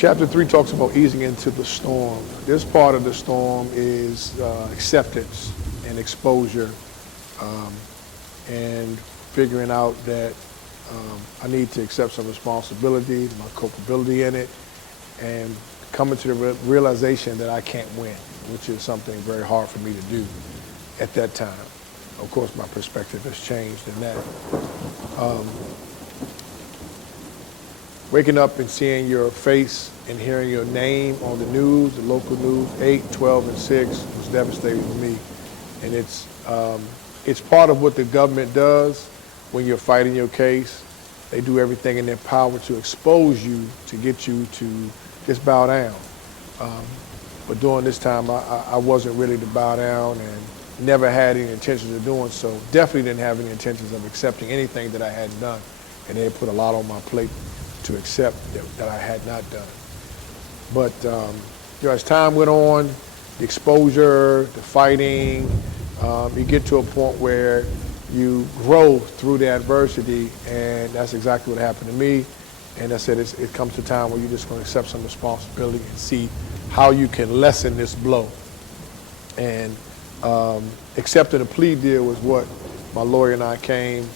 Chapter 3 talks about easing into the storm. This part of the storm is acceptance and exposure, um, and figuring out that I need to accept some responsibility, my culpability in it, and coming to the realization that I can't win, which is something very hard for me to do at that time. Of course, my perspective has changed in that. Um, Waking up and seeing your face and hearing your name on the news, the local news, 8, 12, and 6 was devastating to me. And it's part of what the government does when you're fighting your case. They do everything in their power to expose you, to get you to just bow down. But during this time, I wasn't ready to bow down and never had any intentions of doing so. Definitely didn't have any intentions of accepting anything that I hadn't done. And they put a lot on my plate to accept that I had not done. But as time went on, the exposure, the fighting, you get to a point where you grow through the adversity, and that's exactly what happened to me. And I said, it comes to a time where you're just going to accept some responsibility and see how you can lessen this blow. And accepting a plea deal was what my lawyer and I came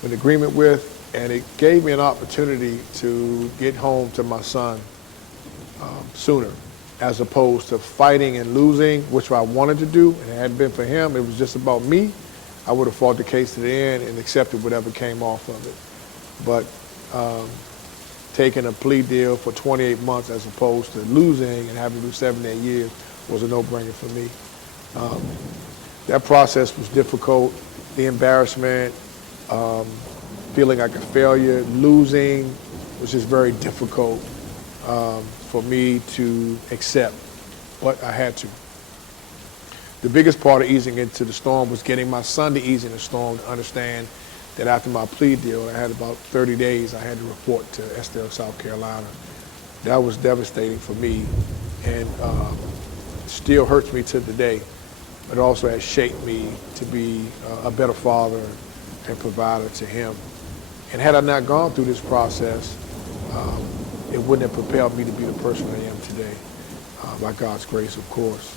to an agreement with, and it gave me an opportunity to get home to my son sooner, as opposed to fighting and losing, which I wanted to do, and it hadn't been for him. It was just about me. I would have fought the case to the end and accepted whatever came off of it. But taking a plea deal for 28 months as opposed to losing and having to do 7 to 8 years was a no-brainer for me. That process was difficult. The embarrassment, feeling like a failure, losing was just very difficult for me to accept, but I had to. The biggest part of easing into the storm was getting my son to ease in the storm, to understand that after my plea deal, I had about 30 days, I had to report to Estelle, South Carolina. That was devastating for me, and still hurts me to today, but also has shaped me to be a better father and provider to him. And had I not gone through this process, it wouldn't have propelled me to be the person I am today, by God's grace, of course.